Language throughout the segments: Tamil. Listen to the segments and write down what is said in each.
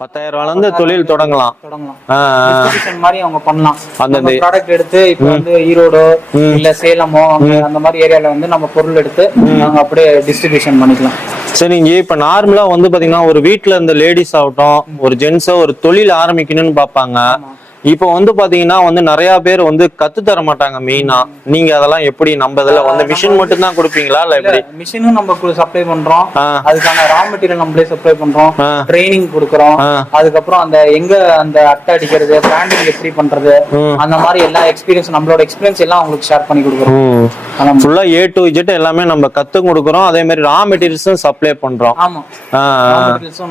பத்தாயிரம் ரூபாயில இருந்து தொழில் தொடங்கலாம். தொடங்கலாம். மாதிரி அவங்க பண்ணலாம். நம்ம ப்ராடக்ட் எடுத்து இப்போ வந்து ஈரோடோ இல்ல சேலமோ அந்த மாதிரி ஏரியால வந்து நம்ம பொருள் எடுத்து நாங்க அப்படியே டிஸ்ட்ரிபியூஷன் பண்ணிக்கலாம். சரிங்க. இப்ப நார்மலா வந்து பாத்தீங்கன்னா ஒரு வீட்ல இருந்த லேடிஸ் ஆகட்டும் ஒரு ஜென்ஸோ ஒரு தொழில் ஆரம்பிக்கணும்னு பாப்பாங்க இப்போ வந்து பாத்தீங்கன்னா வந்து நிறைய பேர் வந்து கத்து தர மாட்டாங்க மெயினா நீங்க அதெல்லாம் எப்படி நம்ம இதுல வந்து மிஷின் மட்டும் தான் கொடுப்பீங்களா? இல்ல எப்படி? மிஷினும் நம்ம சப்ளை பண்றோம். அதுக்கான ரா மெட்டீரியல் நம்மளே சப்ளை பண்றோம். ட்ரைனிங் கொடுக்குறோம். அதுக்கப்புறம் அந்த எங்க அந்த அட்டை அடிக்கிறது பிராண்டிங் எப்படி பண்றது? அந்த மாதிரி எல்லா எக்ஸ்பீரியன்ஸ் நம்மளோட எக்ஸ்பீரியன்ஸ் எல்லாம் உங்களுக்கு ஷேர் பண்ணி கொடுக்குறோம். ஃபுல்லா ஏ டு இஜெட் எல்லாமே நம்ம கத்து கொடுக்குறோம். அதே மாதிரி ரா மெட்டீரியல்ஸும் சப்ளை பண்றோம்.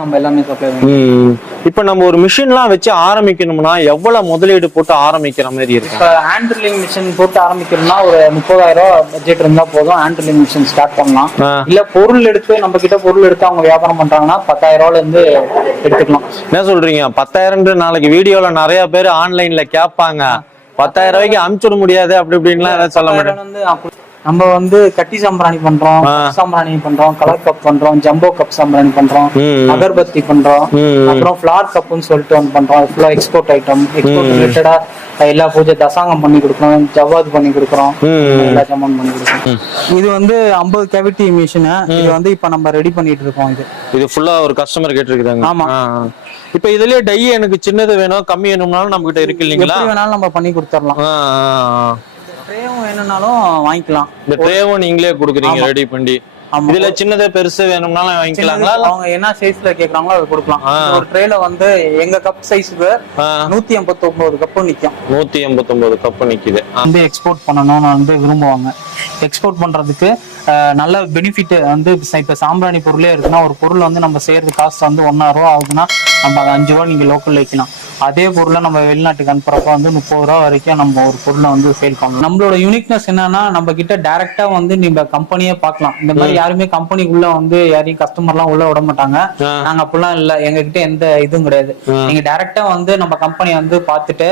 நம்ம எல்லாமே சப்ளை. இப்ப நம்ம ஒரு மிஷின்லாம் வச்சு ஆரம்பிக்கணும்னா எவ்வளவு முதலீடு போட்டு ஆரம்பிக்கிற மாதிரி இருக்கும் இப்போ ஹேண்ட் ட்ரில்லிங் மிஷின் போட்டு ஆரம்பிக்கணும்னா ஒரு முப்பதாயிரம் ரூபாய் பட்ஜெட் இருந்தா போதும். ஹேண்ட் ட்ரில்லிங் மிஷின் ஸ்டார்ட் பண்ணலாம். இல்ல பொருள் எடுத்து நம்ம கிட்ட பொருள் எடுத்து அவங்க வியாபாரம் பண்றாங்கன்னா பத்தாயிரம் ரூபாயில இருந்து எடுத்துக்கலாம். என்ன சொல்றீங்க? பத்தாயிரம் நாளைக்கு வீடியோல நிறைய பேர் ஆன்லைன்ல கேட்பாங்க பத்தாயிரம் ரூபாய்க்கு அனுப்பிச்சுட முடியாது அப்படி இப்படின்லாம் எதாவது சொல்ல மாட்டேன். வந்து நம்ம வந்து கட்டி சாம்பிராணி பண்றோம் சாம்பிராணி பண்றோம் கலர் கப் பண்றோம் ஜம்போ கப் சாம்பிராணி பண்றோம். அகர்பத்தி பண்றோம். அப்புறம் ஃபிளார் கப்னு சொல்லிட்டு ஒன்று பண்றோம். ஃபுல்லா எக்ஸ்போர்ட் ஐட்டம் எக்ஸ்போர்ட் ரிலேட்டடா எல்லா பூஜை தசாங்கம் பண்ணி கொடுக்குறோம் ஜவ்வாது பண்ணி கொடுக்குறோம். எல்லா ஜாமான் பண்ணி கொடுக்குறோம். இது வந்து ஐம்பது கேவிட்டி மிஷின் இது வந்து இப்ப நம்ம ரெடி பண்ணிட்டு இருக்கோம் இது. இது ஃபுல்லா ஒரு கஸ்டமர் கேட்டிருக்காங்க ஆமா. இப்ப இதுலயே டை எனக்கு சின்னது வேணும் கம்மி வேணும்னாலும் நம்ம கிட்ட இருக்கு இல்லைங்களா? எப்படி வேணாலும் நம்ம பண்ணி கொடுத்துடலாம். ட்ரேவும் வேணும்னாலும் வாங்கிக்கலாம். இந்த ட்ரேவும் நீங்களே கொடுக்குறீங்க ரெடி பண்ணி. இதுல சின்னது பெருசு வேணும்னாலும் வாங்கிக்கலாங்களா? அவங்க என்ன சைஸ்ல கேக்குறாங்களோ அதை கொடுக்கலாம். ஒரு ட்ரேல வந்து எங்க கப் சைஸுக்கு நூத்தி எண்பத்தி ஒன்பது கப்பு நிக்கும். நூத்தி எண்பத்தி ஒன்பது கப்பு நிக்குது. வந்து எக்ஸ்போர்ட் பண்ணணும்னு வந்து விரும்புவாங்க. எக்ஸ்போர்ட் பண்றதுக்கு நல்ல பெனிஃபிட் வந்து இப்ப சாம்பிராணி பொருளே இருக்குன்னா ஒரு பொருள் வந்து நம்ம செய்யறது காஸ்ட் வந்து ஒன்னாயிரம் ரூபா ஆகுதுன்னா நம்ம அதை அஞ்சு ரூபா நீங்க லோக்கல்ல வைக்கலாம். அதே பொருளை நம்ம வெளிநாட்டுக்கு அனுப்புறப்ப வந்து முப்பது ரூபா வரைக்கும் நம்ம ஒரு பொருளை வந்து சேல் பண்ணலாம். நம்மளோட யூனிக்னஸ் என்னன்னா நம்ம கிட்ட டைரக்டா வந்து நீங்க கம்பெனியே பார்க்கலாம். இந்த மாதிரி யாருமே கம்பெனிக்குள்ள வந்து யாரையும் கஸ்டமர்லாம் உள்ள விட மாட்டாங்க. நாங்க அப்படிலாம் இல்ல. எங்க கிட்ட எந்த இதுவும் கிடையாது. நீங்க டைரக்டா வந்து நம்ம கம்பெனி வந்து பார்த்துட்டு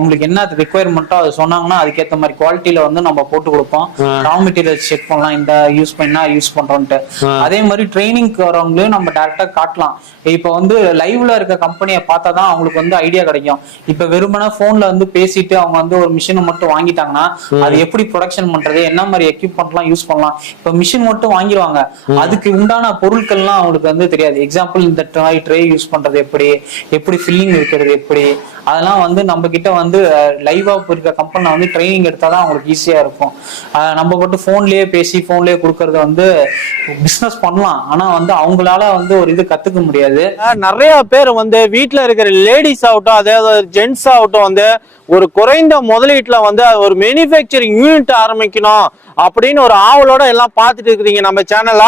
உங்களுக்கு என்ன ரெக்குயர்மெண்ட்டோ அதை சொன்னாங்கன்னா அதுக்கேத்த மாதிரி குவாலிட்டியில வந்து நம்ம போட்டு கொடுப்போம். ரா மெட்டீரியல் செக் பண்ணலாம். இந்த யூஸ் பண்ணா யூஸ் பண்றோம்ட்டு அதே மாதிரி ட்ரைனிங்க்கு வரவங்களையும் நம்ம டைரக்டா காட்டலாம். இப்ப வந்து லைவ்ல இருக்க கம்பெனியை பார்த்தா தான் அவங்களுக்கு வந்து ஐடியா கிடைக்கும். இப்ப வெறுமனே போன்ல வந்து பேசிட்டு அவங்க வந்து ஒரு மிஷினை மட்டும் வாங்கிட்டாங்கன்னா அது எப்படி ப்ரொடக்ஷன் பண்றது என்ன மாதிரி எக்யூப்மெண்ட்லாம் யூஸ் பண்ணலாம்? இப்ப மிஷின் மட்டும் வாங்கிடுவாங்க அதுக்கு உண்டான பொருட்கள்லாம் அவங்களுக்கு வந்து தெரியாது. எக்ஸாம்பிள் இந்த ட்ரே யூஸ் பண்றது எப்படி? எப்படி ஃபில்லிங் வைக்கிறது எப்படி? அதெல்லாம் வந்து நம்ம கிட்ட வந்து லைவா இருக்க கம்பெனில வந்து ட்ரைனிங் எடுத்தாதான் அவங்களுக்கு ஈஸியா இருக்கும். நம்ம மட்டும் போன்லயே பேசி போன்லயே கொடுக்கறது வந்து பிசினஸ் பண்ணலாம். ஆனா வந்து அவங்களால வந்து ஒரு இது கத்துக்க முடியாது. நிறைய பேர் வந்து வீட்டில் இருக்கிற லேடிஸ் ஆகட்டும் அதாவது ஜென்ட்ஸ் ஆகட்டும் வந்து ஒரு குறைந்த முதலீட்டில் வந்து ஒரு மேனுஃபேக்சரிங் யூனிட் ஆரம்பிக்கணும் அப்படின்னு ஒரு ஆவலோட எல்லாம் பார்த்துட்டு இருக்கிறீங்க நம்ம சேனல்ல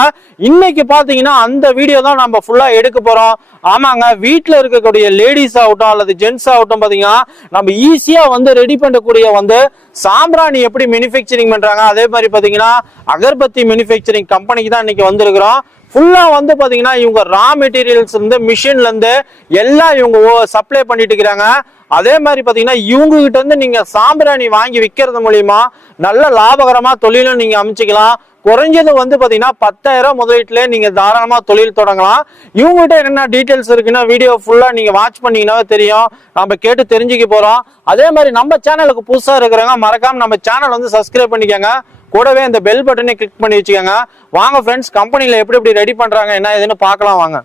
இன்னைக்கு பார்த்தீங்கன்னா அந்த வீடியோ தான் நம்ம ஃபுல்லாக எடுக்க போகிறோம் ஆமாங்க வீட்டில் இருக்கக்கூடிய லேடிஸ் ஆகட்டும் அல்லது ஜென்ட்ஸ் ஆகட்டும் பார்த்தீங்கன்னா நம்ம ஈஸியாக வந்து ரெடி பண்ணக்கூடிய வந்து சாம்பிராணி எப்படி மேனுஃபேக்சரிங் பண்ணுறாங்க அதே மாதிரி பார்த்தீங்கன்னா அகர்பத்தி மேனுஃபேக்சரிங் கம்பெனிக்கு தான் இன்னைக்கு வந்திருக்கிறோம். ஃபுல்லாக வந்து பார்த்தீங்கன்னா இவங்க ரா மெட்டீரியல்ஸ் இருந்து மிஷின்லேருந்து எல்லாம் இவங்க சப்ளை பண்ணிட்டு இருக்கிறாங்க. அதே மாதிரி பார்த்தீங்கன்னா இவங்ககிட்ட இருந்து சாம்பிராணி வாங்கி விற்கிறது மூலியமா நல்ல லாபகரமாக தொழிலும் நீங்கள் அமைச்சிக்கலாம். குறைஞ்சது வந்து பார்த்தீங்கன்னா பத்தாயிரம் முதலீட்டுல நீங்கள் தாராளமாக தொழில் தொடங்கலாம். இவங்ககிட்ட என்னென்ன டீட்டெயில்ஸ் இருக்குன்னா வீடியோ ஃபுல்லாக நீங்கள் வாட்ச் பண்ணீங்கன்னாவே தெரியும். நம்ம கேட்டு தெரிஞ்சுக்க போகிறோம் அதே மாதிரி நம்ம சேனலுக்கு புதுசாக இருக்கிறவங்க மறக்காமல் நம்ம சேனல் வந்து சப்ஸ்கிரைப் பண்ணிக்கோங்க. கூடவே இந்த பெல் பட்டனை கிளிக் பண்ணி வச்சுக்கோங்க. வாங்க ஃப்ரெண்ட்ஸ் கம்பெனில எப்படி எப்படி ரெடி பண்றாங்க என்ன ஏதுன்னு பார்க்கலாம் வாங்க.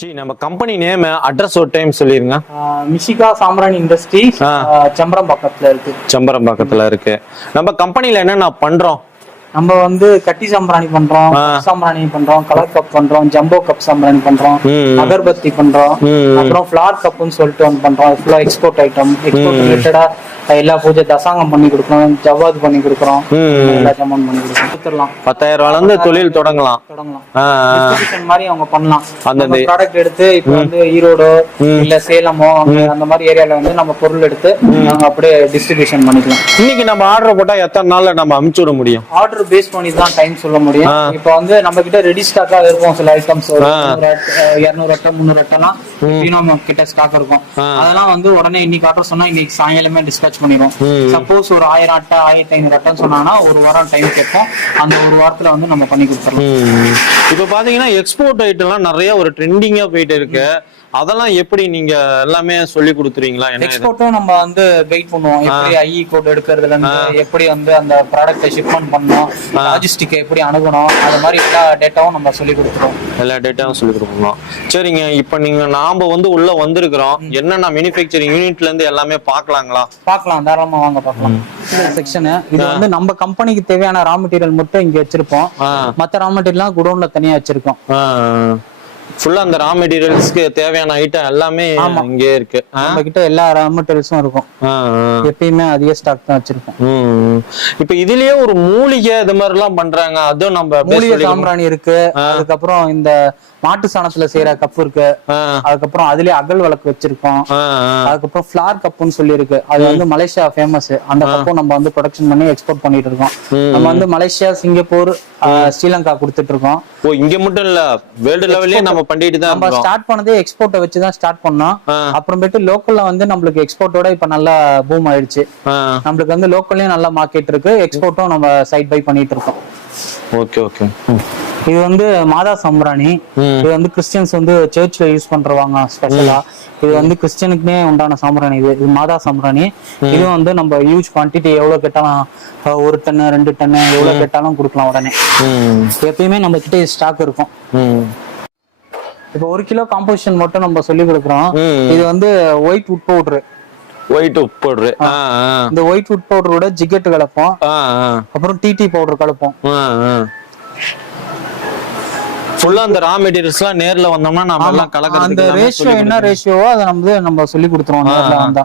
ஜி நம்ம கம்பெனி நேம் அட்ரஸ் ஒரு டைம் சொல்லிருங்க. மிஷிகா சாம்பிராணி இண்டஸ்ட்ரி. செம்பரம் பக்கத்துல இருக்கு. செம்பரம் பக்கத்துல இருக்கு. நம்ம கம்பெனில என்னென்ன பண்றோம்? நம்ம வந்து கட்டி சாம்பிராணி பண்றோம் சாம்பிராணி பண்றோம் கலர் கப் பண்றோம் ஜம்போ கப் சாம்பிராணி பண்றோம். அகர்பத்தி பண்றோம். அப்புறம் ஃபிளார் கப்னு சொல்லிட்டு ஒன்று பண்றோம். ஃபுல்லா எக்ஸ்போர்ட் ஐட்டம் எக்ஸ்போர்ட் ரிலேட்டடா எல்லா பூஜை தசாங்கம் பண்ணி கொடுக்குறோம் ஜவ்வாது பண்ணி கொடுக்குறோம். எல்லா ஜாமான் பண்ணி கொடுக்குறோம். கொடுத்துடலாம். பத்தாயிரம் ரூபாயில இருந்து தொழில் தொடங்கலாம். தொடங்கலாம். மாதிரி அவங்க பண்ணலாம். நம்ம ப்ராடக்ட் எடுத்து இப்போ வந்து ஈரோடோ இல்ல சேலமோ அந்த மாதிரி ஏரியால வந்து நம்ம பொருள் எடுத்து நாங்க அப்படியே டிஸ்ட்ரிபியூஷன் பண்ணிக்கலாம். இன்னைக்கு நம்ம ஆர்டர் போட்டா எத்தனை நாள்ல நம்ம அமுச்சு விட முடியும்? ஆர்டர் ஆர்டர் பேஸ் பண்ணி தான் டைம் சொல்ல முடியும். இப்போ வந்து நம்ம கிட்ட ரெடி ஸ்டாக்கா இருக்கும் சில ஐட்டம்ஸ். இரநூறு அட்டை முந்நூறு அட்டைலாம் நம்ம கிட்ட ஸ்டாக் இருக்கும். அதெல்லாம் வந்து உடனே இன்னைக்கு ஆர்டர் சொன்னா இன்னைக்கு சாயங்காலமே டிஸ்பேச் பண்ணிடும். சப்போஸ் ஒரு ஆயிரம் அட்டை ஆயிரத்தி ஐநூறு அட்டைன்னு சொன்னாங்கன்னா ஒரு வாரம் டைம் கேட்போம் அந்த ஒரு வாரத்துல வந்து நம்ம பண்ணி கொடுத்துடலாம் ம். இப்ப பாத்தீங்கன்னா எக்ஸ்போர்ட் ஐட்டம்லாம் நிறைய ஒரு ட்ரெண்டிங்கா போயிட்டு இருக்கு அதெல்லாம் எப்படி நீங்க எல்லாமே சொல்லி கொடுத்துறீங்களா? எக்ஸ்போர்ட்டும் நம்ம வந்து கைட் பண்ணுவோம். எப்படி ஐஇ கோட் எடுக்கிறதுல இருந்து எப்படி வந்து அந்த ப்ராடக்ட்டை ஷிப்மெண்ட் பண்ணணும் லாஜிஸ்டிக் எப்படி அணுகணும் அது மாதிரி எல்லா டேட்டாவும் நம்ம சொல்லி கொடுத்துருவோம். எல்லா டேட்டாவும் சொல்லி கொடுக்கலாம் சரிங்க இப்ப நீங்க நாம வந்து உள்ள வந்திருக்கிறோம். என்னென்ன மேனுஃபேக்சரிங் யூனிட்ல இருந்து எல்லாமே பார்க்கலாங்களா? பார்க்கலாம் தாராளமா வாங்க பார்க்கலாம். செக்ஷனு இது வந்து நம்ம கம்பெனிக்கு தேவையான ரா மெட்டீரியல் மட்டும் இங்க வச்சிருப்போம். மத்த ரா மெட்டீரியல்லாம் குடோன்ல தனியா வச்சிருக்கோம். ஃபுல்லா அந்த ரா மெட்டீரியல்ஸ்க்கு தேவையான ஐட்டம் எல்லாமே இங்கே இருக்கு? நம்ம கிட்ட எல்லா ரா மெட்டீரியல்ஸும் இருக்கும். எப்பயுமே அதிக ஸ்டாக் தான் வச்சிருக்கோம். இப்ப இதுலயே ஒரு மூலிகை இது மாதிரி எல்லாம் பண்றாங்க. அதுவும் நம்ம மூலிகை சாம்பிராணி இருக்கு. அதுக்கப்புறம் இந்த மாட்டு சாணத்துல செய்யற கப்பு இருக்கு. அதுக்கப்புறம் அதுலயே அகல் விளக்கு வச்சிருக்கோம். அதுக்கப்புறம் ஃபிளார் கப்புன்னு சொல்லி இருக்கு அது வந்து மலேசியா ஃபேமஸ் அந்த கப்பும் நம்ம வந்து ப்ரொடக்ஷன் பண்ணி எக்ஸ்போர்ட் பண்ணிட்டு இருக்கோம். நம்ம வந்து மலேசியா சிங்கப்பூர் ஸ்ரீலங்கா கொடுத்துட்டு இருக்கோம். ஓ இங்க மட்டும் இல்ல. வேர்ல்டு லெவல்லயே நம்ம பண்ணிட்டு தான் நம்ம ஸ்டார்ட் பண்ணதே எக்ஸ்போர்ட்டை வச்சு தான் ஸ்டார்ட் பண்ணோம். அப்புறமேட்டு லோக்கல்ல வந்து நம்மளுக்கு எக்ஸ்போர்ட்டோட இப்ப நல்லா பூம் ஆயிடுச்சு. நம்மளுக்கு வந்து லோக்கல்லயும் நல்ல மார்க்கெட் இருக்கு. எக்ஸ்போர்ட்டும் நம்ம சைட் பை பண்ணிட்டு இருக்கோம். Okay okay. இது வந்து மாதா சம்பிராணி ம். இது வந்து கிறிஸ்டியன்ஸ் வந்து சர்ச்ல யூஸ் பண்றவாங்க ஸ்பெஷலா இது வந்து கிறிஸ்டியனுக்குனே உண்டான சாம்பிராணி இது. இது மாதா சாம்பிராணி இது வந்து நம்ம யூஸ் குவான்டிட்டி எவ்வளவு கேட்டாலும் ஒரு டன்னு ரெண்டு டன்னு எவ்வளவு கேட்டாலும் கொடுக்கலாம் உடனே. எப்பயுமே நம்ம கிட்ட ஸ்டாக் இருக்கும். இப்போ ஒரு கிலோ காம்போசிஷன் மட்டும் நம்ம சொல்லி கொடுக்குறோம். இது வந்து ஒயிட் உட் பவுடர் ஒயிட் ஆ, ஆ, இந்த ஒயிட் உட் பவுடரோட ஜிகெட் கலப்போம். அப்புறம் டிடி பவுடர் கலப்போம். ஃபுல்லா அந்த ரா மெட்டீரியல்ஸ் எல்லாம் நேர்ல வந்தோம்னா நாம எல்லாம் அந்த கலக்கிறது ரேஷியோ என்ன ரேஷியோவோ அதை நம்ம நம்ம சொல்லி கொடுத்துருவோம் நேர்ல வந்தா.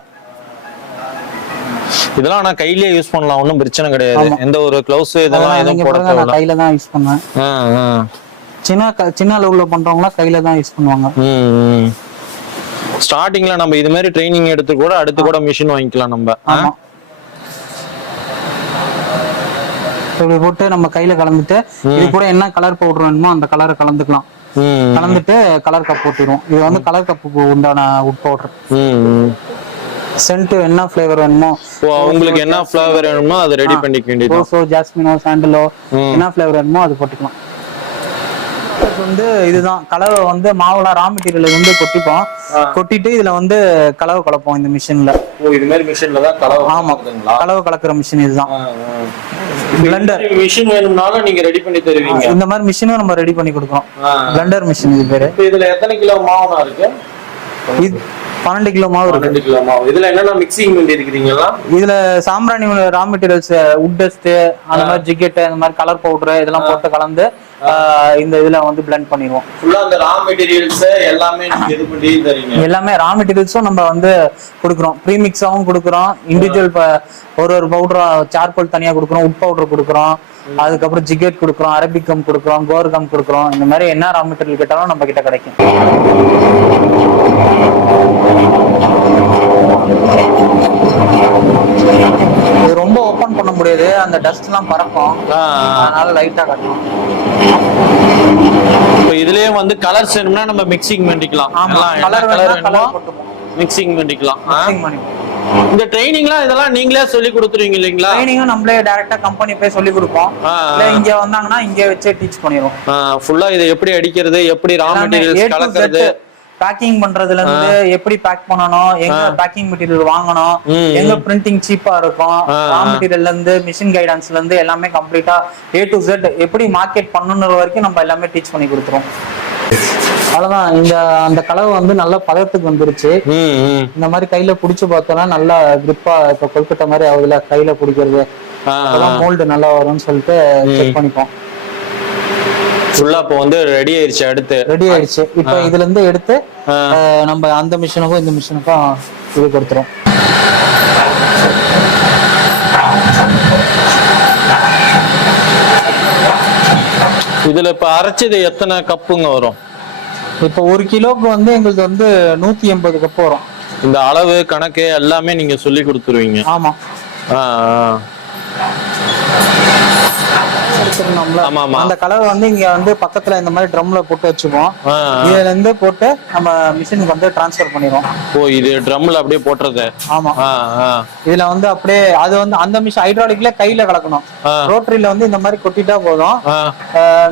இதெல்லாம் ஆனா கையிலேயே யூஸ் பண்ணலாம். ஒன்றும் பிரச்சனை கிடையாது. எந்த ஒரு கிளவுஸ் இதெல்லாம் எதுவும் போட நான் கையில தான் யூஸ் ஆ. சின்ன சின்ன அளவுல பண்றவங்களா கையில தான் யூஸ் பண்ணுவாங்க. ஸ்டார்டிங்ல நம்ம இது மாதிரி ட்ரைனிங் எடுத்து கூட அடுத்து கூட மிஷின் வாங்கிக்கலாம் நம்ம. இப்படி போட்டு நம்ம கையில கலந்துட்டு இது கூட என்ன கலர் பவுடர் வேணுமோ அந்த கலரை கலந்துக்கலாம். ம், கலந்துட்டு கலர் கப் போட்டுருவோம். இது வந்து கலர் கப்புக்கு உண்டான உட் பவுடர். சென்ட் என்ன ஃபிளேவர் வேணுமோ ஓ அவங்களுக்கு என்ன ஃபிளவர் வேணுமோ அதை ரெடி பண்ணிக்க வேண்டியது ஜாஸ்மினோ சாண்டலோ என்ன ஃபிளேவர் வேணுமோ அது போட்டுக்கலாம். வந்து இதுதான். கலவை வந்து மாவுல ரா மெட்டீரியல் வந்து கொட்டிப்போம். கொட்டிட்டு இதுல வந்து கலவை கலப்போம் இந்த மிஷின்ல ஓ இது மாதிரி மிஷின்ல தான் கலவை ஆமா. கலவை கலக்குற மிஷின் இதுதான். பிளண்டர் மிஷின் வேணும்னாலும் நீங்க ரெடி பண்ணி தருவீங்க. இந்த மாதிரி மிஷினும் நம்ம ரெடி பண்ணி கொடுக்குறோம். பிளண்டர் மிஷின் இது பேரு. இப்போ இதுல எத்தனை கிலோ மாவுனா இருக்கு? இது பன்னெண்டு கிலோ மாவு இருக்கு. ரெண்டு கிலோ மாவு. இதுல என்னென்ன மிக்சிங் பண்ணி இருக்கிறீங்களா இதுல சாம்பிராணி ரா மெட்டீரியல்ஸ் உட் டஸ்ட் அந்த மாதிரி ஜிக்கெட் அந்த மாதிரி கலர் பவுடர் இதெல்லாம் போட்டு கலந்து இந்த இதுல வந்து பிளெண்ட் பண்ணிடுவோம். ஃபுல்லா அந்த ரா மெட்டீரியல்ஸ் எல்லாமே நீங்க இது பண்ணி தரீங்க. எல்லாமே ரா மெட்டீரியல்ஸும் நம்ம வந்து கொடுக்குறோம். ப்ரீமிக்ஸாவும் கொடுக்குறோம். இண்டிவிஜுவல் ஒரு ஒரு பவுடரா சார்கோல் தனியா கொடுக்குறோம். உட் பவுடர் கொடுக்குறோம். அதுக்கப்புறம் ஜிகெட் கொடுக்குறோம். அரபிக் கம் கொடுக்குறோம். கோர் கம் கொடுக்குறோம். இந்த மாதிரி என்ன ரா மெட்டீரியல் கேட்டாலும் நம்ம கிட்ட கிடைக்கும். முடியாது. அந்த டஸ்ட் எல்லாம் பறக்கும். அதனால லைட்டா கட்டணும். இப்போ இதுலயே வந்து கலர்ஸ் வேணும்னா நம்ம மிக்சிங் பண்ணிக்கலாம். கலர் கலர் வேணா வேணுமோ மிக்சிங் பண்ணிக்கலாம். இந்த ட்ரைனிங்லாம் இதெல்லாம் நீங்களே சொல்லி கொடுத்துருவீங்க இல்லைங்களா? ட்ரைனிங்கும் நம்மளே டைரக்டா கம்பெனி போய் சொல்லி கொடுப்போம். இல்ல இங்க வந்தாங்கன்னா இங்க வச்சே டீச் பண்ணிடுவோம். ஃபுல்லா இதை எப்படி அடிக்கிறது எப்படி ரா மெட்டீரியல்ஸ் கலக்கிறது பேக்கிங் பண்றதுல இருந்து எப்படி பேக் பண்ணணும் எங்க பேக்கிங் மெட்டீரியல் வாங்கணும் எங்க பிரிண்டிங் சீப்பா இருக்கும் ரா மெட்டீரியல்ல இருந்து மிஷின் கைடன்ஸ்ல இருந்து எல்லாமே கம்ப்ளீட்டா ஏ டு Z எப்படி மார்க்கெட் பண்ணணுன்ற வரைக்கும் நம்ம எல்லாமே டீச் பண்ணி கொடுத்துருவோம். அவ்வளவுதான். இந்த அந்த கலவை வந்து நல்ல பதத்துக்கு வந்துருச்சு. இந்த மாதிரி கையில புடிச்சு பார்த்தோம்னா நல்லா கிரிப்பா இப்ப கொல்கட்டா மாதிரி ஆகுதுல கையில பிடிக்கிறது. மோல்டு நல்லா வரும்னு சொல்லிட்டு செக் பண்ணிப்போம். ஃபுல்லா இப்போ வந்து ரெடி ஆயிருச்சு அடுத்து. ரெடி ஆயிடுச்சு இப்போ இதுல இருந்து எடுத்து நம்ம அந்த மிஷினுக்கும் இந்த மிஷினுக்கும் இது கொடுத்துரும் இதுல இப்ப அரைச்சது எத்தனை கப்புங்க வரும்? இப்போ ஒரு கிலோக்கு வந்து எங்களுக்கு வந்து நூத்தி எண்பது கப் வரும். இந்த அளவு கணக்கு எல்லாமே நீங்க சொல்லி கொடுத்துருவீங்க. ஆமா. ஆ, ஆ. எடுத்துருந்தோம்ல. அந்த கலர் வந்து இங்க வந்து பக்கத்துல இந்த மாதிரி ட்ரம்ல போட்டு வச்சுப்போம். இதுல இருந்து போட்டு நம்ம மிஷினுக்கு வந்து டிரான்ஸ்ஃபர் பண்ணிடுவோம். ஓ இது ட்ரம்ல அப்படியே போட்டுறது? ஆமா. இதுல வந்து அப்படியே அது வந்து அந்த மிஷின் ஹைட்ராலிக்ல கையில கலக்கணும். ரோட்டரியில வந்து இந்த மாதிரி கொட்டிட்டா போதும்.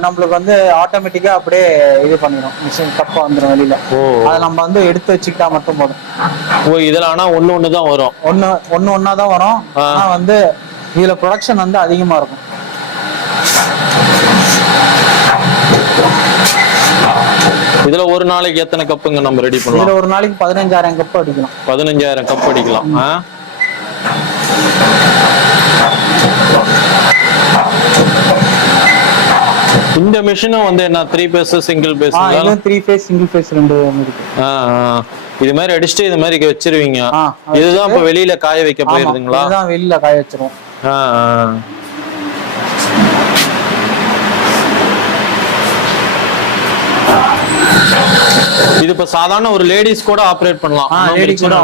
நம்மளுக்கு வந்து ஆட்டோமேட்டிக்கா அப்படியே இது பண்ணிடும். மிஷின் தப்பா வந்துடும் வெளியில. அதை நம்ம வந்து எடுத்து வச்சுக்கிட்டா மட்டும் போதும். ஓ இதுல ஆனா ஒண்ணு ஒண்ணு தான் வரும். ஒண்ணு ஒண்ணு ஒண்ணா தான் வரும் ஆனா வந்து இதுல ப்ரொடக்ஷன் வந்து அதிகமா இருக்கும். இதுல ஒரு நாளைக்கு எத்தனை கப்புங்க நம்ம ரெடி பண்ணலாம்? இதுல ஒரு நாளைக்கு பதினஞ்சாயிரம் கப் அடிக்கலாம் பதினஞ்சாயிரம் கப் அடிக்கலாம்? இந்த மிஷினும் வந்து என்ன த்ரீ பேஸ் சிங்கிள் பேஸ் இதுவும் த்ரீ ஃபேஸ் சிங்கிள் ஃபேஸ் ரெண்டு இது மாதிரி அடிச்சுட்டு இது மாதிரி வச்சிருவீங்க. இதுதான் இப்ப வெளியில காய வைக்க போயிருதுங்களா? இதுதான் வெளியில காய வச்சிருவோம் ஆ, ஆ. இது இப்ப சாதாரண ஒரு லேடிஸ் கூட ஆபரேட் பண்ணலாம். ஆ ஒண்ணும் லேடி கூட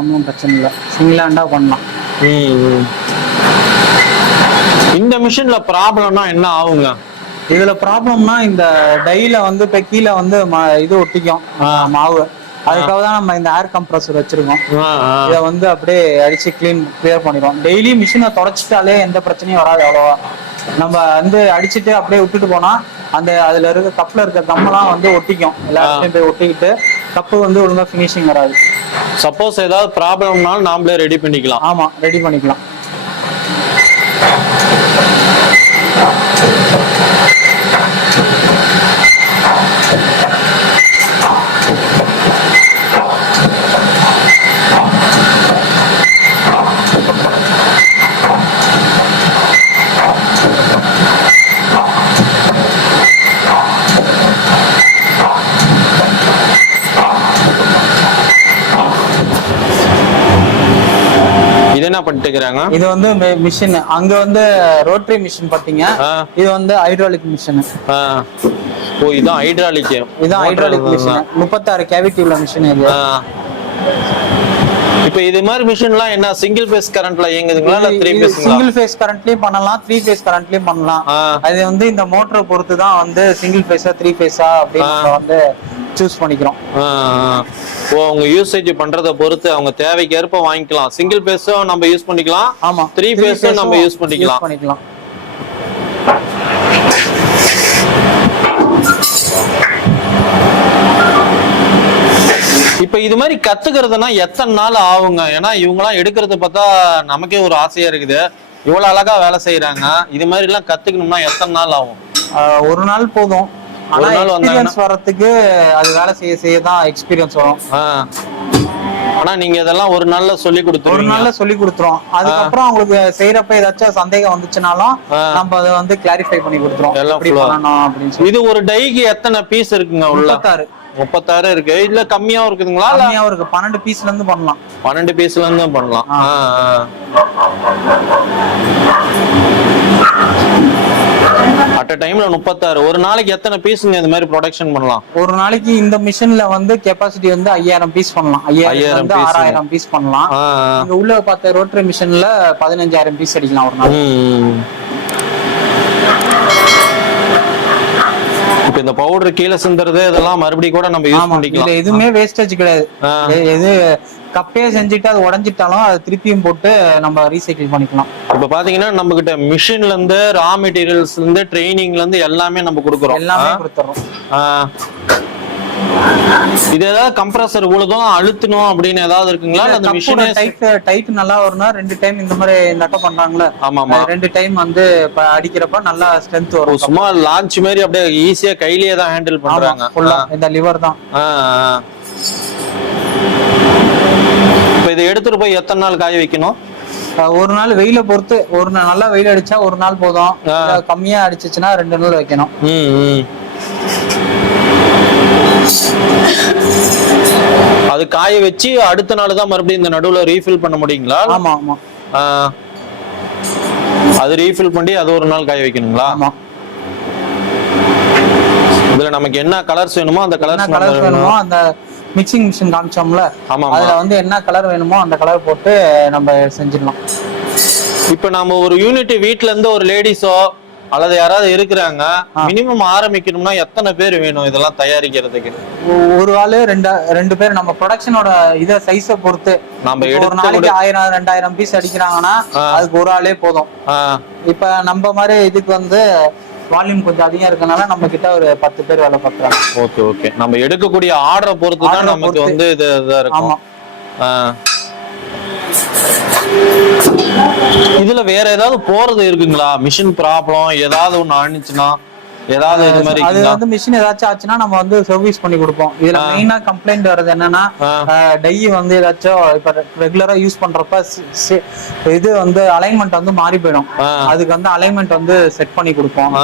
ஒன்றும் பிரச்சனை இல்லை. சிங்கிள் ஹேண்டா பண்ணலாம். இந்த மிஷின்ல ப்ராப்ளம்னா என்ன ஆகுங்க? இதுல ப்ராப்ளம்னா இந்த டைல வந்து இப்ப கீழே வந்து இது ஒட்டிக்கும். மாவு. அதுக்காக தான் நம்ம இந்த ஏர் கம்ப்ரஸர் வச்சிருக்கோம். இதை வந்து அப்படியே அடிச்சு க்ளீன் கிளியர் பண்ணிடுவோம். டெய்லி மிஷினை தொடச்சிட்டாலே எந்த பிரச்சனையும் வராது அவ்வளோவா. நம்ம வந்து அடிச்சுட்டு அப்படியே விட்டுட்டு போனா அந்த அதுல இருக்க கப்ல இருக்க கம்மெல்லாம் வந்து ஒட்டிக்கும். எல்லா இடத்துலயும் போய் ஒட்டிக்கிட்டு கப்பு வந்து ஒழுங்கா ஃபினிஷிங் வராது. சப்போஸ் ஏதாவது ப்ராப்ளம்னாலும் நாமளே ரெடி பண்ணிக்கலாம். ஆமா ரெடி பண்ணிக்கலாம் இது என்ன பண்ணிட்டு இருக்கிறாங்க இது வந்து மிஷின். அங்க வந்து ரோட்டரி மிஷின் பாத்தீங்க இது வந்து ஹைட்ராலிக் மிஷின். ஓ இதான் ஹைட்ராலிக் இதுதான் ஹைட்ராலிக் மிஷின் முப்பத்தாறு கேவிட்டி உள்ள மிஷின் இது. இப்ப இது மாதிரி மிஷின்லாம் என்ன சிங்கிள் பேஸ் கரண்ட்ல இயங்குதுங்களா இல்ல த்ரீ பேஸ்ங்களா சிங்கிள் ஃபேஸ் கரண்ட்லயும் பண்ணலாம் த்ரீ ஃபேஸ் கரண்ட்லயும் பண்ணலாம். அது வந்து இந்த மோட்டரை பொறுத்து தான் வந்து சிங்கிள் ஃபேஸா த்ரீ ஃபேஸா அப்படின்னு வந்து சூஸ் பண்ணிக்கிறோம். ஓ அவங்க யூசேஜ் பண்றத பொறுத்து அவங்க தேவைக்கு ஏற்ப வாங்கிக்கலாம். சிங்கிள் பேஸும் நம்ம யூஸ் பண்ணிக்கலாம். ஆமா. த்ரீ பேஸும் நம்ம யூஸ் பண்ணிக்கலாம். பண்ணிக்கலாம். இப்ப இது மாதிரி கத்துக்கிறதுனா எத்தனை நாள் ஆகுங்க? ஏன்னா இவங்கெல்லாம் எடுக்கிறத பார்த்தா நமக்கே ஒரு ஆசையா இருக்குது. இவ்வளவு அழகா வேலை செய்யறாங்க இது மாதிரி எல்லாம் கத்துக்கணும்னா எத்தனை நாள் ஆகும்? ஒரு நாள் போதும். ஒரு நாள்? எக்ஸ்பீரியன்ஸ் வர்றதுக்கு அது வேலை செய்ய செய்ய தான் எக்ஸ்பீரியன்ஸ் வரும். ஆனா நீங்க இதெல்லாம் ஒரு நாள்ல சொல்லி ஒரு கொடுத்துருவீங்க. நாள்ல சொல்லி கொடுத்துரும். அதுக்கப்புறம் அவங்களுக்கு செய்யறப்ப ஏதாச்சும் சந்தேகம் வந்துச்சுனாலும். நம்ம அதை வந்து கிளாரிஃபை பண்ணி கொடுத்துரும். எல்லாம் அப்படின்னு இது ஒரு டைக்கு எத்தனை பீஸ் இருக்குங்க உள்ள? முப்பத்தாறு இருக்கு. இல்ல கம்மியாவும் இருக்குதுங்களா? கம்மியாவும் இருக்கு. பன்னெண்டு பீஸ்ல இருந்து பண்ணலாம். பன்னெண்டு பீஸ்ல இருந்து பண்ணலாம். அட் டைம்ல முப்பத்தாறு. ஒரு நாளைக்கு எத்தனை பீஸுங்க இந்த மாதிரி ப்ரொடக்ஷன் பண்ணலாம்? ஒரு நாளைக்கு இந்த மிஷின்ல வந்து கெப்பாசிட்டி வந்து ஐயாயிரம் பீஸ் பண்ணலாம். ஐயாயிரம். ஆறாயிரம் பீஸ் பண்ணலாம். உள்ள பார்த்த ரோட்டரி மிஷின்ல பதினஞ்சாயிரம் பீஸ் அடிக்கலாம் ஒரு நாள் இப்ப இந்த பவுடர் கீழே சிந்துறது இதெல்லாம் மறுபடியும் கூட நம்ம யூஸ் பண்ணிக்கலாம். எதுவுமே வேஸ்டேஜ் கிடையாது. எது கப்பே செஞ்சுட்டு அது உடைஞ்சிட்டாலும் அதை திருப்பியும் போட்டு நம்ம ரீசைக்கிள் பண்ணிக்கலாம். இப்ப பாத்தீங்கன்னா நம்ம கிட்ட மிஷின்ல இருந்து ரா மெட்டீரியல்ஸ்ல இருந்து ட்ரைனிங்ல இருந்து எல்லாமே நம்ம கொடுக்குறோம். எல்லாமே கொடுத்துறோம். இது ஏதாவது கம்ப்ரஸர் இவ்வளவுதான் அழுத்தணும் அப்படின்னு ஏதாவது இருக்குங்களா? அந்த மிஷினே டைட் டைட் நல்லா வரும்னா ரெண்டு டைம் இந்த மாதிரி நட்ட பண்றாங்களே ஆமாமா அது ரெண்டு டைம் வந்து அடிக்கிறப்ப நல்லா ஸ்ட்ரென்த் வரும். சும்மா லான்ச் மாதிரி அப்படியே ஈஸியா கையிலேயே தான் ஹேண்டில் பண்றாங்க. ஃபுல்லா இந்த லிவர் தான். இப்ப இதை எடுத்துட்டு போய் எத்தனை நாள் காய வைக்கணும்? ஒரு நாள் வெயில பொறுத்து ஒரு நாள் நல்லா வெயில் அடிச்சா ஒரு நாள் போதும். கம்மியா அடிச்சுச்சுன்னா ரெண்டு நாள் வைக்கணும். அது காய வச்சு அடுத்த நாள் தான் மறுபடியும் இந்த நடுவுல ரீஃபில் பண்ண முடியுங்களா? ஆமா ஆமா. அது ரீஃபில் பண்ணி அது ஒரு நாள் காய வைக்கணுங்களா? ஆமா. இதுல நமக்கு என்ன கலர்ஸ் வேணுமோ அந்த கலர்ஸ் கலர் வேணுமோ? அந்த மிக்சிங் மிஷின் காமிச்சோம்ல ஆமா அதுல வந்து என்ன கலர் வேணுமோ அந்த கலர் போட்டு நம்ம செஞ்சிடலாம். இப்ப நம்ம ஒரு யூனிட் வீட்ல இருந்து ஒரு லேடிஸோ அல்லது யாராவது இருக்கிறாங்க மினிமம் ஆரம்பிக்கணும்னா எத்தனை பேர் வேணும் இதெல்லாம் தயாரிக்கிறதுக்கு? ஒரு ஆளு ரெண்டு ரெண்டு பேர் நம்ம ப்ரொடக்ஷனோட இத சைஸ பொறுத்து. நம்ம ஒரு நாளைக்கு ஆயிரம் ரெண்டாயிரம் பீஸ் அடிக்கிறாங்கன்னா அதுக்கு ஒரு ஆளே போதும். இப்ப நம்ம மாதிரி இதுக்கு வந்து வால்யூம் கொஞ்சம் அதிகம் இருக்கனால நம்ம கிட்ட ஒரு பத்து பேர் வேலை பார்க்கறாங்க. Okay okay. நம்ம எடுக்கக்கூடிய ஆர்டரை பொறுத்து தான் நமக்கு. வந்து இது இதா இருக்கும். ஆமா. ஆஹ் இதுல வேற ஏதாவது போறது இருக்குங்களா? மிஷின் ப்ராப்ளம் ஏதாவது ஒண்ணு ஆனிச்சுன்னா ஏதாவது இது மாதிரி அது? வந்து மிஷின் ஏதாச்சும் ஆச்சுன்னா நம்ம வந்து சர்வீஸ் பண்ணி கொடுப்போம். இதுல மெயினா கம்ப்ளைண்ட் வர்றது என்னன்னா. டை வந்து ஏதாச்சும் இப்ப ரெகுலரா யூஸ் பண்றப்ப இது வந்து அலைன்மெண்ட் வந்து மாறி போயிடும். அதுக்கு வந்து அலைன்மெண்ட் வந்து செட் பண்ணி கொடுப்போம்.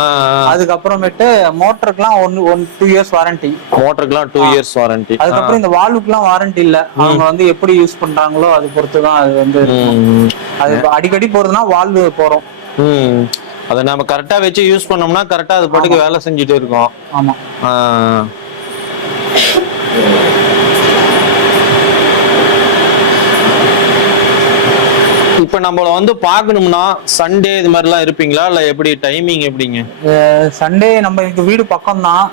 அதுக்கப்புறமேட்டு மோட்டருக்குலாம் one one two years warranty மோட்டருக்குலாம் two years warranty அதுக்கப்புறம் இந்த வால்வுக்குலாம் வாரண்டி இல்ல. அவங்க வந்து எப்படி யூஸ் பண்றாங்களோ அது பொறுத்து தான் அது வந்து. அது அடிக்கடி போறதுன்னா வால்வு போறோம். அதை நம்ம கரெக்டா வச்சு யூஸ் பண்ணோம்னா கரெக்டா அது பாட்டுக்கு வேலை செஞ்சுட்டு இருக்கோம். ஆமா. இப்ப நம்மள வந்து பார்க்கணும்னா சண்டே இது மாதிரிலாம் இருப்பீங்களா? இல்ல எப்படி டைமிங் எப்படிங்க? சண்டே நம்ம இங்க வீடு பக்கம் தான்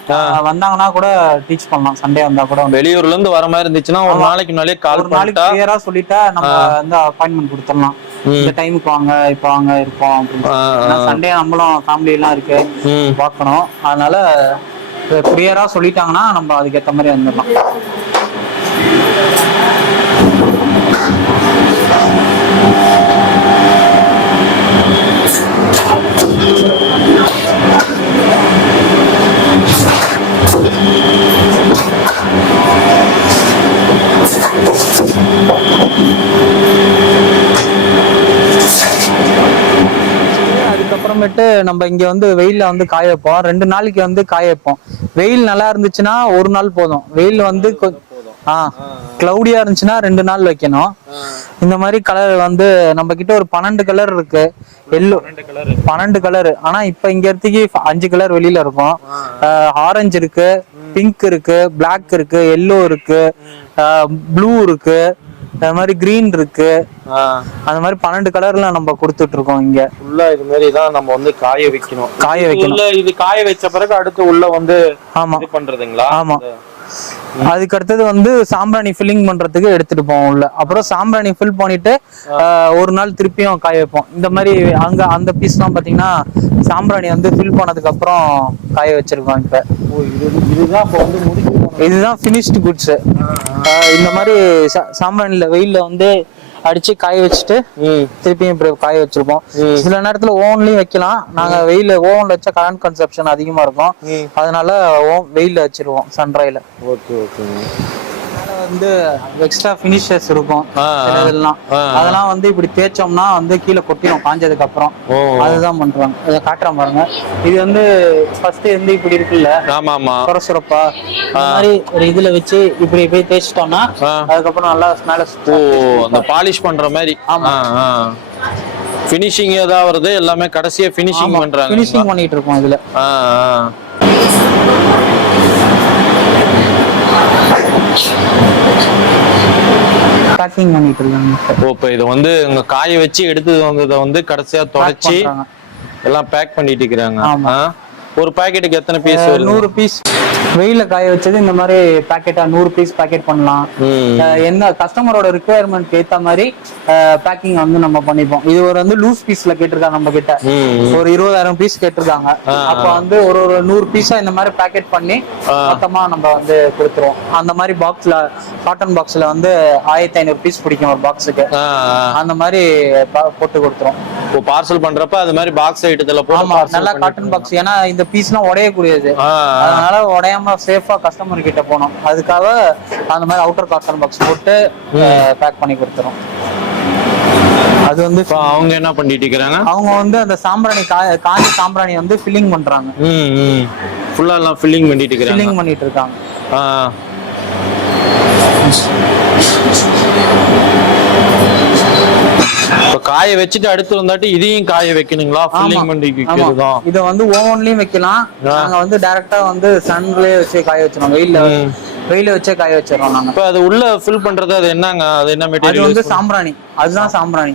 வந்தாங்கன்னா கூட டீச் பண்ணலாம். சண்டே வந்தா கூட வெளியூர்ல இருந்து வர மாதிரி இருந்துச்சுன்னா ஒரு நாளைக்கு முன்னாலே கால் நாளைக்கு பண்ணிட்டா கிளியரா சொல்லிட்டா நம்ம வந்து அப்பாயின்மெண்ட் கொடுத்துடலாம். இந்த டைமுக்கு வாங்க இப்ப வாங்க இருப்போம் அப்படின்னு சண்டே நம்மளும் ஃபேமிலி எல்லாம் இருக்கு. பார்க்கணும். அதனால கிளியரா சொல்லிட்டாங்கன்னா நம்ம அதுக்கேத்த மாதிரி வந்துடலாம் அதுக்கப்புறமேட்டு நம்ம இங்க வந்து வெயில்ல வந்து காய வைப்போம். ரெண்டு நாளைக்கு வந்து காய வைப்போம். வெயில் நல்லா இருந்துச்சுன்னா ஒரு நாள் போதும். வெயில் வந்து கொ- ஆ கிளவுடியா இருந்துச்சுன்னா ரெண்டு நாள் வைக்கணும். இந்த மாதிரி கலர் வந்து நம்ம கிட்ட ஒரு பன்னெண்டு கலர் இருக்கு. எல்லோ பன்னெண்டு கலர் ஆனா இப்ப இங்க இடத்துக்கு அஞ்சு கலர் வெளியில இருக்கும். ஆரஞ்சு இருக்கு பிங்க் இருக்கு பிளாக் இருக்கு எல்லோ இருக்கு ப்ளூ இருக்கு. அது மாதிரி கிரீன் இருக்கு. அந்த மாதிரி பன்னெண்டு கலர்ல நம்ம கொடுத்துட்டு இருக்கோம் இங்க. ஃபுல்லா இது மாதிரி தான் நம்ம வந்து காய வைக்கணும். காய வைக்கணும். உள்ள இது காய வச்ச பிறகு அடுத்து உள்ள வந்து ஆமா. பண்றதுங்களா? ஆமா. அதுக்கு அடுத்தது வந்து சாம்பிராணி ஃபில்லிங் பண்றதுக்கு எடுத்துட்டு போவோம் உள்ள. அப்புறம் சாம்பிராணி ஃபில் பண்ணிட்டு ஒரு நாள் திருப்பியும் காய வைப்போம். இந்த மாதிரி அங்க அந்த பீஸ்லாம் பாத்தீங்கன்னா சாம்பிராணி வந்து ஃபில் பண்ணதுக்கு அப்புறம் காய வச்சிருக்கோம் இப்ப. ஓ, இது இதுதான் இப்போ வந்து முடிக்க இதுதான் ஃபினிஷ்டு குட்ஸ் இந்த மாதிரி சா- சாம்பிராணில வெயில்ல வந்து அடிச்சு காய வச்சுட்டு திருப்பியும் இப்படி காய வச்சிருப்போம். சில நேரத்துல ஓவன்லயும் வைக்கலாம். நாங்க வெயில ஓவன்ல வச்சா கரண்ட் கன்சப்ஷன் அதிகமா இருக்கும். அதனால ஓ- வெயில்ல வச்சிருவோம் சன்ரைல ஓகே மேல வந்து எக்ஸ்ட்ரா ஃபினிஷர்ஸ் இருக்கும். ஆ, அதெல்லாம் வந்து இப்படி தேய்ச்சோம்னா வந்து கீழே கொட்டிடும் காஞ்சதுக்கு அப்புறம் அதுதான் பண்றாங்க. இதை காட்டுறேன் பாருங்க. இது வந்து ஃபர்ஸ்ட் வந்து இப்படி இருக்குல்ல? ஆமா ஆமா சுரப்பா. இந்த மாதிரி ஒரு இதுல வச்சு இப்படி போய் தேய்ச்சிட்டோம்னா. அதுக்கப்புறம் நல்லா மேல ஓ அந்த பாலிஷ் பண்ற மாதிரி. ஆமா. ஃபினிஷிங் ஏதாவது வருது? எல்லாமே கடைசியா ஃபினிஷிங் பண்றாங்க. ஃபினிஷிங் பண்ணிட்டு இருக்கோம் இதுல ஆ, ஆ. பேக்கிங் பண்ணிட்டு இருக்காங்க இப்ப. இதை வந்து இங்க காய வச்சு எடுத்து வந்ததை வந்து கடைசியா தொடச்சி. எல்லாம் பேக் பண்ணிட்டு இருக்கிறாங்க? ஒரு பாக்கெட்டுக்கு எத்தனை பீஸ் நூறு பீஸ் வெயில காய வச்சது இந்த மாதிரி பாக்கெட்டா நூறு பீஸ் பாக்கெட் பண்ணலாம். என்ன கஸ்டமரோட ரிக்குவயர்மெண்ட் ஏத்த மாதிரி பேக்கிங் வந்து நம்ம பண்ணிப்போம். இது ஒரு வந்து லூஸ் பீஸ்ல கேட்டிருக்காங்க நம்ம கிட்ட. ஒரு இருபதாயிரம் பீஸ் கேட்டிருக்காங்க. அப்ப வந்து ஒரு ஒரு நூறு பீஸா இந்த மாதிரி பேக்கெட் பண்ணி மொத்தமா நம்ம வந்து கொடுத்துருவோம். அந்த மாதிரி பாக்ஸ்ல காட்டன் பாக்ஸ்ல வந்து ஆயிரத்தி ஐநூறு பீஸ் பிடிக்கும் ஒரு பாக்ஸுக்கு. அந்த மாதிரி போட்டு கொடுத்துருவோம். இப்போ பார்சல் பண்றப்ப அது மாதிரி பாக்ஸ் ஐட்டத்துல போட்டு நல்லா காட்டன் பாக்ஸ் ஏன்னா இந்த பீஸ்லாம் உடையக்கூடியது. அதனால உடையாம சேஃபா கஸ்டமர் கிட்ட போனோம். அதுக்காக அந்த மாதிரி அவுட்டர் காட்டன் பாக்ஸ் போட்டு பேக் பண்ணி கொடுத்துரும் அது வந்து அவங்க என்ன பண்ணிட்டு இருக்கிறாங்க? அவங்க வந்து அந்த சாம்பிராணி காஞ்ச சாம்பிராணி வந்து ஃபில்லிங் பண்றாங்க. ஃபுல்லா எல்லாம் ஃபில்லிங் பண்ணிட்டு இருக்கிறாங்க. ஃபில்லிங் பண்ணிட்டு இருக்காங்க. இப்போ காய வச்சுட்டு அடுத்து வந்தாட்டி இதையும் காய வைக்கணுங்களா? ஃபில்லிங் பண்ணி வைக்கிறதும் இத வந்து ஓவன்லயும் வைக்கலாம். நாங்க வந்து டைரக்டா வந்து சன்லயே வச்சு காய வச்சிரோம் வெயில்ல வெயில வச்சே காய வச்சிடறோம் நாங்க. இப்போ அது உள்ள ஃபில் பண்றது அது என்னங்க? அது என்ன அது மெட்டீரியல் வந்து சாம்பிராணி. அதுதான் சாம்பிராணி.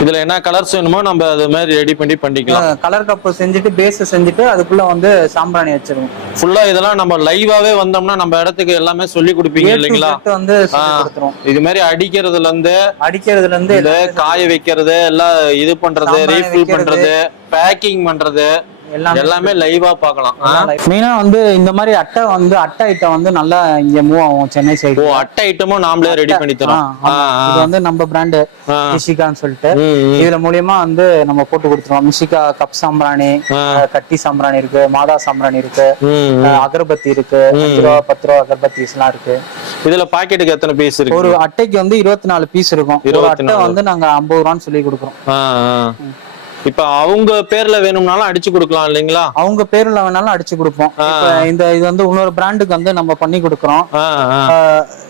இதுல என்ன கலர்ஸ் வேணுமோ நம்ம அது மாதிரி ரெடி பண்ணி பண்ணிக்கலாம். கலர் கப்பு செஞ்சுட்டு பேஸ் செஞ்சுட்டு அதுக்குள்ள வந்து சாம்பிராணி வச்சிருவோம். ஃபுல்லா இதெல்லாம் நம்ம லைவாவே வந்தோம்னா நம்ம இடத்துக்கு எல்லாமே சொல்லி கொடுப்பீங்க இல்லைங்களா? வந்து இது மாதிரி அடிக்கிறதுல இருந்து அடிக்கிறதுல இருந்து காய வைக்கிறது எல்லாம் இது பண்றது ரீஃபில். பண்றது பேக்கிங் பண்றது எல்லாமே லைவா பார்க்கலாம். ஆ? மெயினா வந்து இந்த மாதிரி அட்டை வந்து அட்டை ஐட்டம் வந்து நல்லா இங்க மூவ் ஆகும் சென்னை ஓ சைடு அட்டை ஐட்டமும் நாமளே ரெடி பண்ணி தரோம். இது வந்து நம்ம பிராண்டு. மிஷிகான்னு சொல்லிட்டு. இதுல மூலியமா வந்து நம்ம போட்டு கொடுத்துருவோம். மிஷிகா கப் சாம்பிராணி கட்டி சாம்பிராணி இருக்கு மாதா சாம்பிராணி இருக்கு அகர்பத்தி இருக்கு அஞ்சு ரூபா பத்து ரூபா அகர்பத்திஸ் எல்லாம் இருக்கு. இதுல பாக்கெட்டுக்கு எத்தனை பீஸ் இருக்கு? ஒரு அட்டைக்கு வந்து இருபத்தி நாலு பீஸ் இருக்கும். ஒரு 24 அட்டை வந்து நாங்க ஐம்பது ரூபான்னு சொல்லி கொடுக்குறோம். இப்ப அவங்க பேர்ல வேணும்னாலும் அடிச்சு கொடுக்கலாம் இல்லைங்களா? அவங்க பேர்ல வேணாலும் அடிச்சு கொடுப்போம். இப்ப இந்த இது வந்து இன்னொரு பிராண்டுக்கு வந்து நம்ம பண்ணி கொடுக்குறோம்.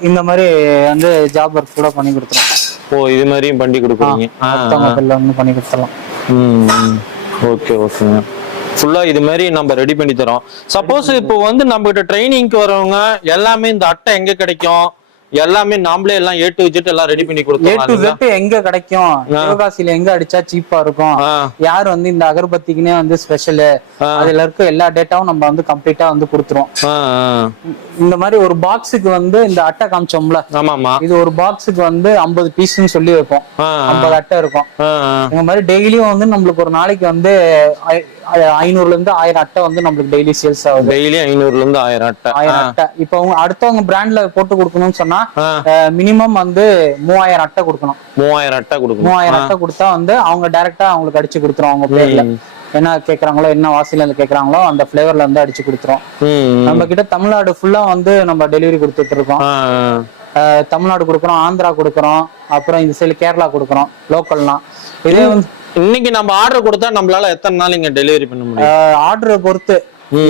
இந்த மாதிரி வந்து ஜாப் ஒர்க் கூட பண்ணி கொடுத்துறோம். ஓ இது மாதிரியும் பண்ணி கொடுக்குறீங்க. பேர்ல வந்து பண்ணி கொடுத்துடலாம் ஓகே ஓகேங்க. ஃபுல்லா இது மாதிரி நம்ம ரெடி பண்ணி தரோம். சப்போஸ் இப்போ வந்து நம்ம கிட்ட ட்ரைனிங்க்கு வரவங்க எல்லாமே இந்த அட்டை எங்க கிடைக்கும்? எல்லாமே நாமளே எல்லாம் ஏ டு ஜெட் எல்லாம் ரெடி பண்ணி ஏ டு கொடுத்தோம் செட் எங்க கிடைக்கும்? சிவகாசியில எங்க அடிச்சா சீப்பா இருக்கும். யார் வந்து இந்த அகர்பத்திக்குனே வந்து ஸ்பெஷலு அதுல இருக்க எல்லா டேட்டாவும் நம்ம வந்து கம்ப்ளீட்டா வந்து கொடுத்துருவோம். இந்த மாதிரி ஒரு பாக்ஸுக்கு வந்து இந்த அட்டை காமிச்சோம்ல? ஆமாமா இது ஒரு பாக்ஸுக்கு வந்து ஐம்பது பீஸ்னு சொல்லி வைப்போம். ஐம்பது அட்டை இருக்கும். இந்த மாதிரி டெய்லியும் வந்து நம்மளுக்கு ஒரு நாளைக்கு வந்து ஐநூறுல இருந்து ஆயிரம் அட்டை வந்து நம்மளுக்கு டெய்லி சேல்ஸ் ஆகுது. டெய்லி ஐநூறுல இருந்து ஆயிரம் அட்டை. ஆயிரம் அட்டை. இப்ப அடுத்தவங்க பிராண்ட்ல போட்டு கொடுக்கணும்னு சொன்னா ஆ. மினிமம் வந்து மூவாயிரம் அட்டை கொடுக்கணும். மூவாயிரம் அட்டை கொடுக்கணும். மூவாயிரம் அட்டை கொடுத்தா வந்து அவங்க டைரக்டா அவங்களுக்கு அடிச்சு கொடுத்துரும் அவங்க பேர்ல. என்ன கேக்குறாங்களோ என்ன வாசில கேக்குறாங்களோ அந்த பிளேவர்ல இருந்து அடிச்சு கொடுத்துரும். நம்ம கிட்ட தமிழ்நாடு ஃபுல்லா வந்து நம்ம டெலிவரி கொடுத்துட்டு இருக்கோம். தமிழ்நாடு கொடுக்குறோம் ஆந்திரா கொடுக்குறோம் அப்புறம் இந்த சைடு கேரளா கொடுக்குறோம் லோக்கல்லாம் இதே வந்து இன்னைக்கு நம்ம ஆர்டர் கொடுத்தா நம்மளால எத்தனை நாள் இங்க டெலிவரி பண்ண முடியும்? ஆர்டரை பொறுத்து.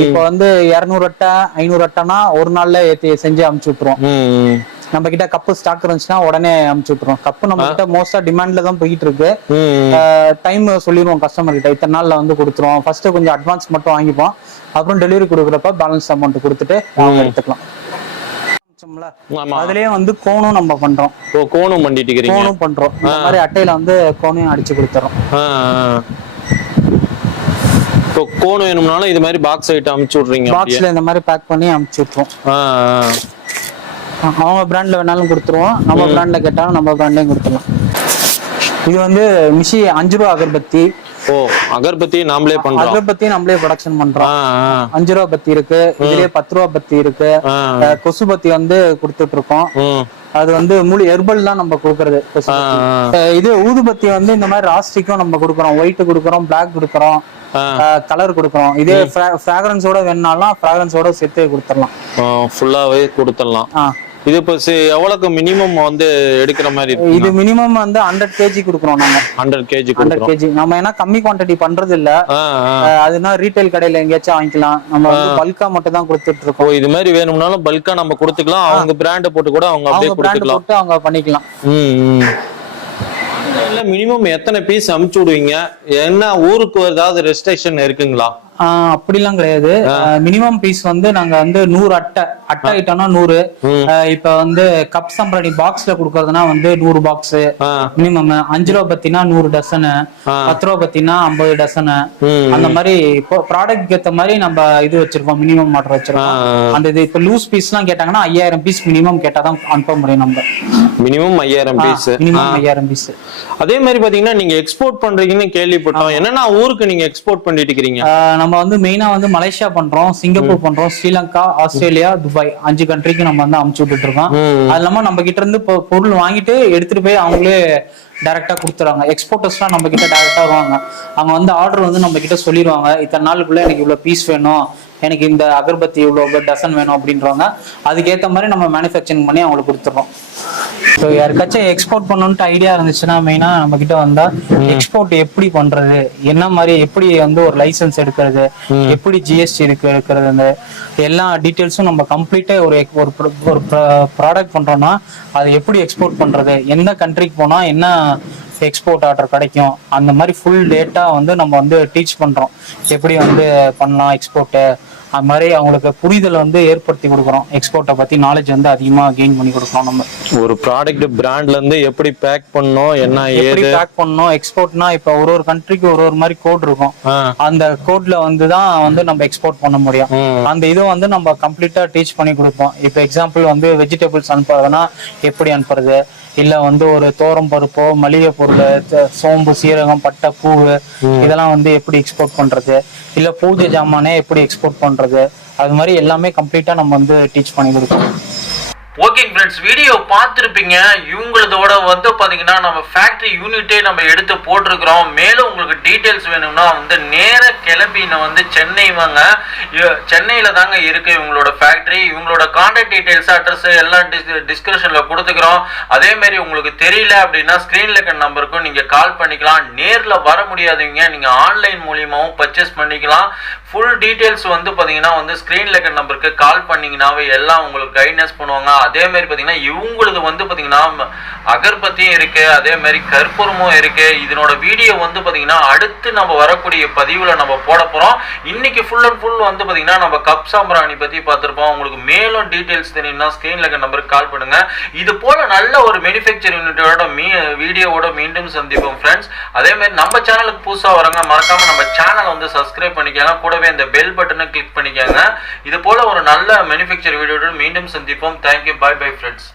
இப்ப வந்து இருநூறு அட்டை ஐநூறு அட்டைனா ஒரு நாள்ல ஏத்தி செஞ்சு அமுச்சு விட்டுருவோம். நம்ம கிட்ட கப்பு ஸ்டாக் இருந்துச்சுன்னா உடனே அமுச்சு விட்டுருவோம். கப்பு நம்ம கிட்ட மோஸ்டா டிமாண்ட்ல தான் போயிட்டு இருக்கு டைம் சொல்லிடுவோம் கஸ்டமர் கிட்ட. இத்தனை நாள்ல வந்து கொடுத்துருவோம். ஃபர்ஸ்ட் கொஞ்சம் அட்வான்ஸ் மட்டும் வாங்கிப்போம். அப்புறம் டெலிவரி கொடுக்குறப்ப பேலன்ஸ் அமௌண்ட் கொடுத்துட்டு அவங்க எடுத்துக்கலாம். அதுலயே வந்து கோனும் நம்ம பண்றோம். கோணும் பண்ணிட்டு கோனும் பண்றோம். இந்த மாதிரி அட்டையில வந்து கோனையும் அடிச்சு கொடுத்துறோம். இப்போ கோன் வேணும்னாலும் இது மாதிரி பாக்ஸ் ஐட்டம் அமுச்சு விடுறீங்க பாக்ஸ்ல இந்த மாதிரி பேக் பண்ணி அமுச்சு ஆ. அவங்க பிராண்ட்ல வேணாலும் கொடுத்துருவோம். நம்ம பிராண்ட்ல கேட்டாலும் நம்ம பிராண்ட்லயும் கொடுத்துடலாம். இது வந்து மிஷி அஞ்சு ரூபா அகர்பத்தி. ஓ அகர்பத்தி நாமளே பண்றோம். அகர்பத்தி நம்மளே ப்ரொடக்ஷன் பண்றோம். அஞ்சு ரூபா பத்தி இருக்கு இதுலயே பத்து ரூபா பத்தி இருக்கு. கொசு பத்தி வந்து கொடுத்துட்டு இருக்கோம். அது வந்து முழு ஹெர்பல் தான் நம்ம கொடுக்கறது இது ஊதுபத்தி வந்து இந்த மாதிரி ராஸ்டிக்கும் நம்ம கொடுக்குறோம். ஒயிட் கொடுக்குறோம் பிளாக் கொடுக்குறோம். கலர் கொடுக்குறோம். இதே ஃப்ராக்ரன்ஸோட வேணுனாலும் ஃப்ராக்ரன்ஸோட சேர்த்து கொடுத்துடலாம். ஃபுல்லாவே கொடுத்துடலாம். இது இப்போ எவ்வளவுக்கு மினிமம் வந்து எடுக்கிற மாதிரி இருக்கு இது மினிமம் வந்து ஹண்ட்ரட் கேஜி கொடுக்குறோம் நாங்க. ஹண்ட்ரட் கேஜி ஹண்ட்ரட் கேஜி நம்ம ஏன்னா கம்மி குவாண்டிட்டி பண்றது இல்ல அதுனா ரீட்டைல் கடையில எங்கேயாச்சும் வாங்கிக்கலாம். நம்ம பல்கா மட்டும் தான் கொடுத்துட்டு இருக்கோம் இது மாதிரி வேணும்னாலும் பல்கா நம்ம கொடுத்துக்கலாம். அவங்க பிராண்ட போட்டு கூட அவங்க அப்படியே கொடுத்துக்கலாம். போட்டு அவங்க பண்ணிக்கலாம். இல்ல மினிமம் எத்தனை பீஸ் அமுச்சு விடுவீங்க? என்ன ஊருக்கு ஏதாவது ரெஸ்ட்ரிக்ஷன் இருக்குங்களா? அப்படிலாம் கிடையாது. மினிமம் பீஸ் வந்து நாங்க வந்து நூறு அட்டை. அட்டை ஐட்டம்னா நூறு. இப்ப வந்து கப் சம்பரணி பாக்ஸ்ல கொடுக்கறதுனா வந்து நூறு பாக்ஸ். மினிமம் அஞ்சு ரூபா பத்தினா நூறு டசனு பத்து ரூபா பத்தினா ஐம்பது டசனு. அந்த மாதிரி இப்போ ப்ராடக்ட் ஏத்த மாதிரி நம்ம இது வச்சிருக்கோம் மினிமம் ஆர்டர் வச்சிருக்கோம். அந்த இது இப்ப லூஸ் பீஸ் எல்லாம் கேட்டாங்கன்னா ஐயாயிரம் பீஸ் மினிமம் கேட்டாதான் அனுப்ப முடியும் நம்ம. மினிமம் ஐயாயிரம் பீஸ் மினிமம் ஐயாயிரம் பீஸ் அதே மாதிரி பாத்தீங்கன்னா நீங்க எக்ஸ்போர்ட் பண்றீங்கன்னு கேள்விப்பட்டோம். என்னன்னா ஊருக்கு நீங்க எக்ஸ்போர்ட் பண்ணிட்டு இருக்கிறீங்க? நம்ம வந்து மெயினா வந்து மலேசியா பண்றோம் சிங்கப்பூர் பண்றோம் ஸ்ரீலங்கா ஆஸ்திரேலியா துபாய் அஞ்சு கண்ட்ரிக்கு நம்ம வந்து அமுச்சு விட்டுட்டு இருக்கோம். அது இல்லாம நம்ம கிட்ட இருந்து பொருள் வாங்கிட்டு எடுத்துட்டு போய் அவங்களே டைரக்டா கொடுத்துறாங்க. எக்ஸ்போர்ட்டர்ஸ்லாம் நம்ம கிட்ட டைரக்டா வருவாங்க. அவங்க வந்து ஆர்டர் வந்து நம்ம கிட்ட சொல்லிடுவாங்க இத்தனை நாளுக்குள்ள எனக்கு இவ்வளவு பீஸ் வேணும். எனக்கு இந்த அகர்பத்தி இவ்வளவு டசன் வேணும் அப்படின்றவங்க அதுக்கேத்த மாதிரி நம்ம மேனுஃபேக்சரிங் பண்ணி அவங்களுக்கு கொடுத்துறோம் ஸோ யாருக்காச்சும் எக்ஸ்போர்ட் பண்ணணும்ட்டு ஐடியா இருந்துச்சுன்னா மெயினா நம்ம கிட்ட வந்தா எக்ஸ்போர்ட் எப்படி பண்றது? என்ன மாதிரி எப்படி வந்து ஒரு லைசென்ஸ் எடுக்கிறது? எப்படி ஜிஎஸ்டி இருக்கு எடுக்கிறது? அந்த எல்லா டீட்டெயில்ஸும் நம்ம கம்ப்ளீட்டா ஒரு ஒரு ப்ராடக்ட் பண்றோம்னா அதை எப்படி எக்ஸ்போர்ட் பண்றது? எந்த கண்ட்ரிக்கு போனா என்ன எக்ஸ்போர்ட் ஆர்டர் கிடைக்கும். அந்த மாதிரி ஃபுல் டேட்டா வந்து நம்ம வந்து டீச் பண்றோம். எப்படி வந்து பண்ணலாம் எக்ஸ்போர்ட்டு அது மாதிரி அவங்களுக்கு புரிதல் வந்து ஏற்படுத்தி கொடுக்குறோம். எக்ஸ்போர்ட்டை பத்தி நாலேஜ் வந்து அதிகமா கெயின் பண்ணி கொடுக்குறோம் நம்ம. ஒரு ப்ராடக்ட் பிராண்ட்ல இருந்து எப்படி பேக் பண்ணணும் என்ன எப்படி பேக் பண்ணணும்? எக்ஸ்போர்ட்னா இப்ப ஒரு ஒரு கண்ட்ரிக்கு ஒரு ஒரு மாதிரி கோட் இருக்கும். அந்த கோட்ல வந்து தான் வந்து நம்ம எக்ஸ்போர்ட் பண்ண முடியும். அந்த இது வந்து நம்ம கம்ப்ளீட்டா டீச் பண்ணி கொடுப்போம். இப்போ எக்ஸாம்பிள் வந்து வெஜிடபிள்ஸ் அனுப்புறதுன்னா எப்படி அனுப்புறது? இல்ல வந்து ஒரு தோரம் பருப்போ மளிகை பொருள் சோம்பு சீரகம் பட்டை பூவு இதெல்லாம் வந்து எப்படி எக்ஸ்போர்ட் பண்றது? இல்ல பூஜை ஜாமானே எப்படி எக்ஸ்போர்ட் பண்றது? அது மாதிரி எல்லாமே கம்ப்ளீட்டா நம்ம வந்து டீச் பண்ணி கொடுப்போம் ஓகே ஃப்ரெண்ட்ஸ் வீடியோ பார்த்துருப்பீங்க. இவங்களதோட வந்து பார்த்தீங்கன்னா நம்ம ஃபேக்ட்ரி யூனிட்டே நம்ம எடுத்து போட்டிருக்கிறோம். மேலும் உங்களுக்கு டீட்டெயில்ஸ் வேணும்னா வந்து நேர கிளம்பின வந்து சென்னை வாங்க. சென்னையில் தாங்க இருக்கு இவங்களோட ஃபேக்ட்ரி இவங்களோட கான்டாக்ட் டீட்டெயில்ஸ் அட்ரஸ் எல்லாம் டிஸ்கிரிப்ஷன்ல கொடுத்துக்கிறோம். அதேமாரி உங்களுக்கு தெரியல அப்படின்னா ஸ்க்ரீனில் இருக்கிற நம்பருக்கும் நீங்கள் கால் பண்ணிக்கலாம். நேரில் வர முடியாதவங்க நீங்கள் ஆன்லைன் மூலியமாகவும் பர்ச்சேஸ் பண்ணிக்கலாம். ஃபுல் டீட்டெயில்ஸ் வந்து பார்த்தீங்கன்னா வந்து ஸ்க்ரீனில் இருக்கிற நம்பருக்கு கால் பண்ணீங்கன்னாவே எல்லாம் உங்களுக்கு கைட்னஸ் பண்ணுவாங்க. அதே மாதிரி இவங்களது இவங்களுக்கு வந்து பார்த்தீங்கன்னா அகர்பத்தியும் இருக்கு அதே மாதிரி கற்பூரமும் இருக்கு. இதனோட வீடியோ வந்து பார்த்தீங்கன்னா அடுத்து நம்ம வரக்கூடிய பதிவில் நம்ம போட போகிறோம் இன்னைக்கு ஃபுல் அண்ட் ஃபுல் வந்து பார்த்தீங்கன்னா நம்ம கப் சாம்பிராணி பற்றி பார்த்துருப்போம். உங்களுக்கு மேலும் டீட்டெயில்ஸ் தெரியும்னா ஸ்க்ரீனில் இருக்கிற நம்பருக்கு கால் பண்ணுங்க. இது போல நல்ல ஒரு மேனுஃபேக்சர் யூனிட்டோட மீ வீடியோவோட மீண்டும் சந்திப்போம் ஃப்ரெண்ட்ஸ் அதே மாதிரி நம்ம சேனலுக்கு புதுசாக வரங்க மறக்காம நம்ம சேனலை வந்து சப்ஸ்கிரைப் பண்ணிக்கலாம் கூடவே இந்த பெல் பட்டனை கிளிக் பண்ணிக்கோங்க. இது போல ஒரு நல்ல மேனுஃபேக்சர் வீடியோடு மீண்டும் சந்திப்போம். Thank you bye bye friends